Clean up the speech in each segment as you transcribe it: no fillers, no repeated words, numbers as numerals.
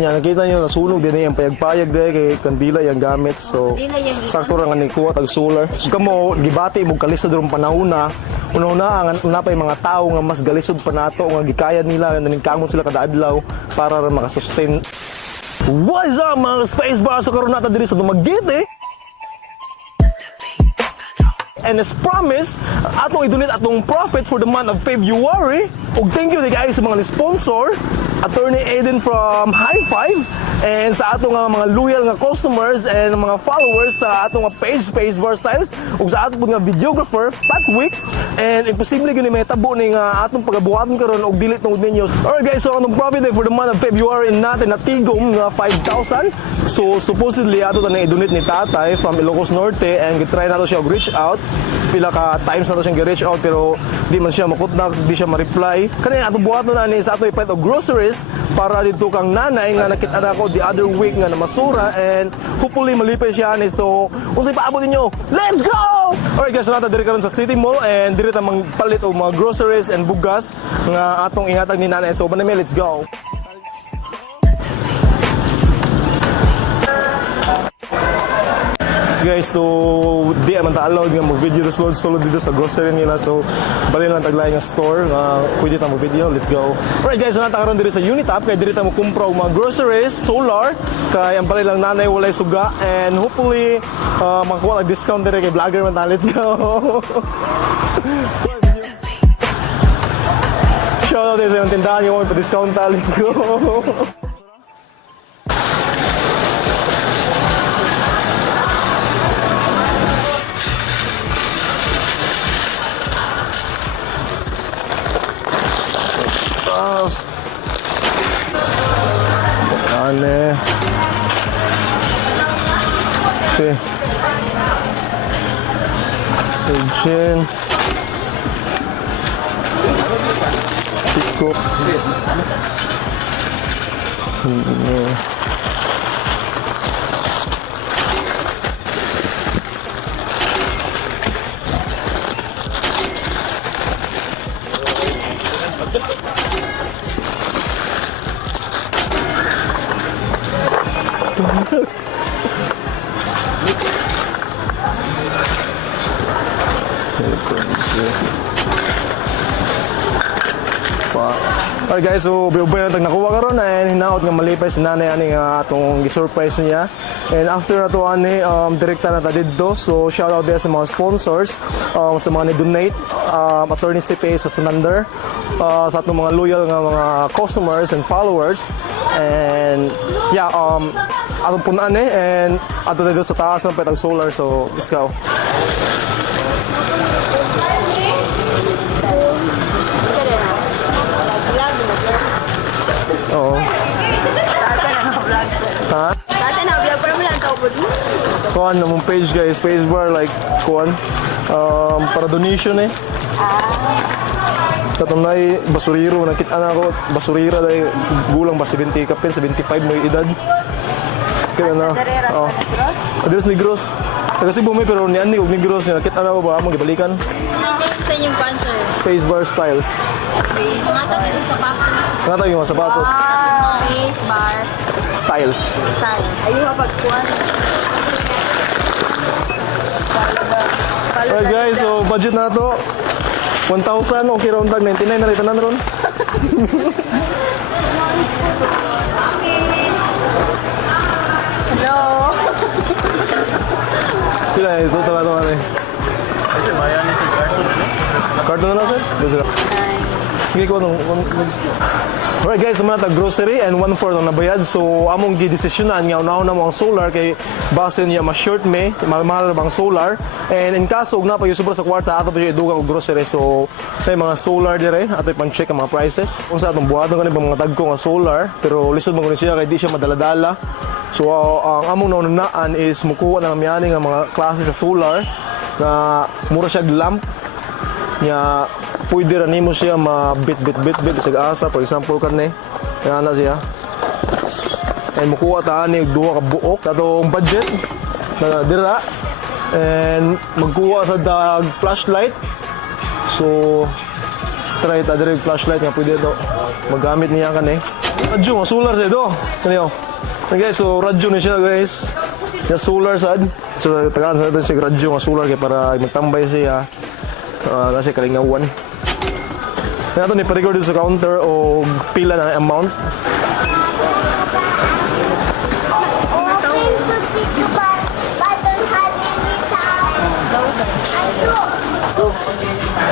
Yan, nakita nyo nasunog din yung payag-payag din kay kandila yung gamit. So, sakto ra nga ni kuha tag solar. So, kamo gibati mo kalisod ron panahon na. Una-una ang pa yung mga tao nga mas galisod pa nato nga gikaya nila naning kamot sila kada adlaw para ra maka-sustain. What's up mga space bar? So karon nata diri sa Dumaguete eh. And as promised, atong idunit atong profit for the month of February. Og thank you guys sa mga sponsor, Attorney Aiden from High Five, and sa atong mga loyal nga customers and mga followers sa atong page Bar Styles, ug sa atong nga videographer Pat Wick, and imposible gyud may tabo ning atong pagabuhaton karon og dili tungod ninyo. Alright guys, so atong profit for the month of February natin natigom nga 5,000. So supposedly ato na idunit ni Tatay from Ilocos Norte, and gitry nato siya og reach out. Pila ka times na to siyang reach out pero di man siya makutnak, di siya ma-reply. Kani ato buhaton na ni sa ato ipait og groceries para dito kang nanay nga nakita na ko the other week nga namasura, and hopefully malipay siya ni. So unsay paabot ninyo, let's go! Alright guys, so nata diri karon sa City Mall, and diri ta magpalit og mga groceries and bugas nga atong ihatag ni nanay. So banami, let's go! Guys, so di man ta allowed nga mag-video solo dito sa grocery nila. So bali lang taglayan nga store nga pwede ta mag-video. Let's go. Alright guys, so nata karon diri sa Unitap kay diri ta mo kumpra og mga groceries, solar kay ang bali lang nanay walay suga, and hopefully makakuha og discount diri kay vlogger man ta. Let's go. Shout out sa yung tindahan yung pa-discount ta. Let's go. Ane. Okay. Pigeon. Pico. Alright guys, so ubay na tag nakuha karon, and hinaot nga malipay si nanay ani nga atong gi-surprise niya. And after na to ani direkta na ta didto. So shout out there sa mga sponsors, sa mga ni-donate, Attorney CPA sa Sanander, sa atong mga loyal nga mga customers and followers. And yeah, atong punaan and ato dito sa taas ng petag solar. So let's go. Oo. Ha? Dati na vlog pero wala tao po. Kuan na mong page guys, space bar like kuan para donation eh. Katong nay basuriro, nakita na ako basurira dai gulang ba 70 kapin 75 mo edad. Kaya na. Oh. Adres Negros. Taga Cebu may pero ni ani og Negros nakita na ko ba among gibalikan. Sa yung sponsor. Space Bar Styles. Matag din sa sapatos. Nakatag yung mga sapatos. Space Bar Styles. Style. Ayun ha pagkuhan. Alright guys, so budget na to 1,000, okay round tag 99 na rin tanan ron. Hello. Kila ito tala to ano. Karton na lang sir? Sige ko nung. Alright guys, sumana tag grocery and 1/4 ang nabayad. So among gidesisyonan nga una-una mo ang solar kay base niya ma-short me, mahal bang solar. And in kaso na pa yung sobra sa kwarta ato pa yung idugang og grocery. So may mga solar dire, ato pang check ang mga prices. Kung sa atong buhaton kanang mga tagko nga solar, pero lisod mo siya kay di siya madaladala. So ang among naunaan is mukuha na miyani nga mga klase sa solar na mura siya lamp nya pwede ra nimo siya ma-bit sa asa. For example kanne ana siya, and mukuha ta ani og duha ka buok katong budget na dira, and magkuha sa dag flashlight. So try ta dire flashlight nga pwede to magamit niya kanne. Radyo, mga solar sa ito. Kanyo. Okay guys, so radyo na siya guys. Yung solar sad. So tagaan sa natin siya radyo nga solar kaya para magtambay siya. Kasi kalingawan. Kaya ito ni pa-record sa counter o pila na amount.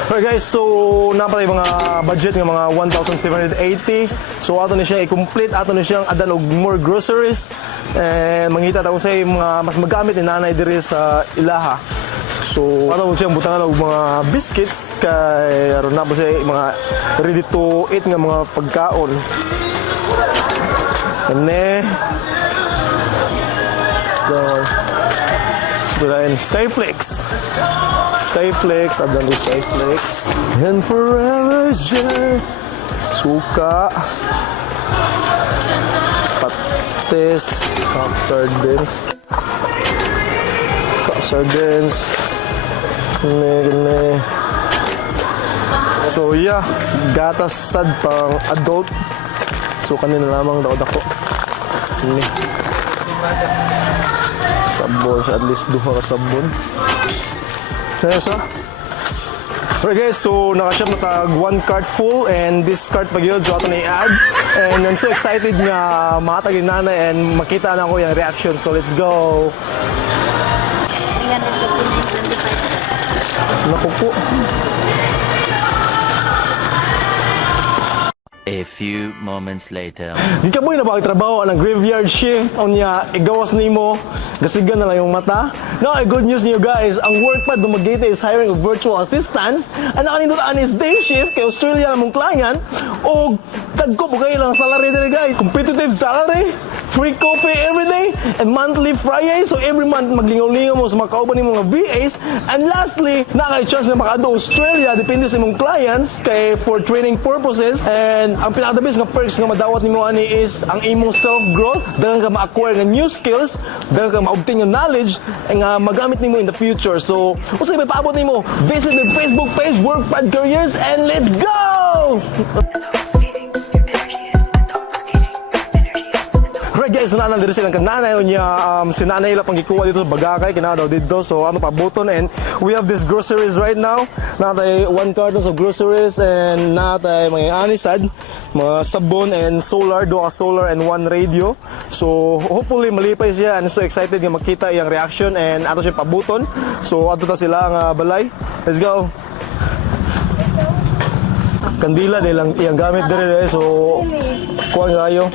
Okay guys, so napatay mga budget ng mga 1,780. So ato ni siya i-complete, ato ni siyang adan og more groceries and mangita ta sa mga mas magamit ni nanay diri sa ilaha. So ato mo siyang butangan og mga biscuits kay aron na po siya mga ready to eat nga mga pagkaon. Ane. So then Skyflakes. Skyflakes, I've done the Skyflakes. And forever just suka, patis, cup sardines, gane. So yeah, gatas sad pang adult. So kanina lamang daw dako. Ini. Sabon, at least duha ka sabon. Yes, sir. Alright guys, so nakashop na tag one cart full and this cart pag yun, so ato na i-add. And I'm so excited nga makatag yung nanay and makita na ko yung reaction. So let's go. 359.25. Naku po. A few moments later. Di ka mo yung napagtrabaho ang graveyard shift o niya igawas nimo gasigan na lang yung mata. Now, good news niyo guys, ang WorkPad Dumaguete is hiring a virtual assistants and ang anindutaan is day shift kay Australia namong client o tagko po kayo lang salary dito guys. Competitive salary, free coffee every day, and monthly Friday. So every month maglingaw-lingaw mo sa mga kauban ni mga VAs. And lastly, nakaka-chance na makado Australia depende sa imong clients kay for training purposes. And ang pinakadabis nga perks nga madawat nimo ani is ang imong self-growth, daghang ka ma-acquire nga new skills, daghang ka ma-obtain nga knowledge nga magamit nimo in the future. So, usay may paabot nimo, visit the Facebook page WorkPad Careers and let's go! Right guys, nanan diri silang kananay niya si nanay ila pangikuha dito sa Bagakay kinadaw dito. So ano pa buton and we have these groceries right now. Natay one carton of groceries and natay mga anisad, mga sabon and solar, duha solar and one radio. So hopefully malipay siya and so excited nga makita iyang reaction and ato siya pabuton. So ato ta sila nga balay. Let's go. Kandila dahil lang iyang gamit diri so kuha kayo.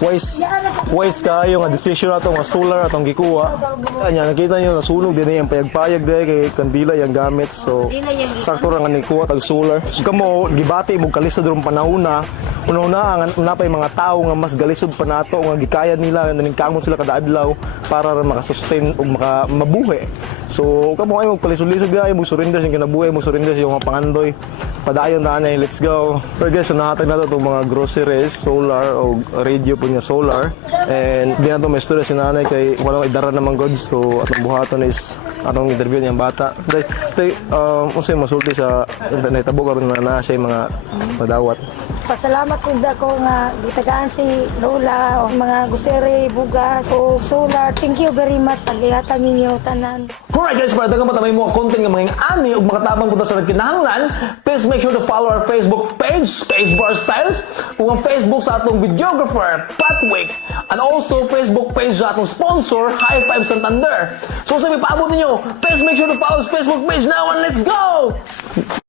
Wise kayo nga decision nato nga solar atong gikuha. Kanya nakita niyo nasunog din yung payag-payag dahil kay kandila yung gamit. So sakto ra nga ni kuha tag solar. So kamo gibati mo kalisod ron panahona. Una-una nga napay mga tao nga mas galisod pa nato nga gikayad nila naningkamot sila kada adlaw para ra maka-sustain ug mabuhi. So kamo ay magpalisod-lisod gay mo surrender sing kinabuhi mo surrender sa mga pangandoy. Padayon na anay, let's go. So guys, so nakatag na ito mga groceries, solar o radio po niya solar. And di na ito may story si nanay kay walang idara naman goods. So atong buhaton is atong interview niyang bata. Day, usay masulti sa naitabo karon na siya mga madawat. Pasalamat po ko nga gitagaan si Lola o mga gusere, bugas o solar. Thank you very much sa gihatag ninyo tanan. Alright guys, para dagang matamay mo ang content ng mga ani ug makatabang punta sa nagkinahanglan, please make sure to follow our Facebook page, Spacebar Styles, ug ang Facebook sa atong videographer, Patwick, and also Facebook page sa atong sponsor, High Five Santander. So sa may paabot ninyo, please make sure to follow our Facebook page now and let's go!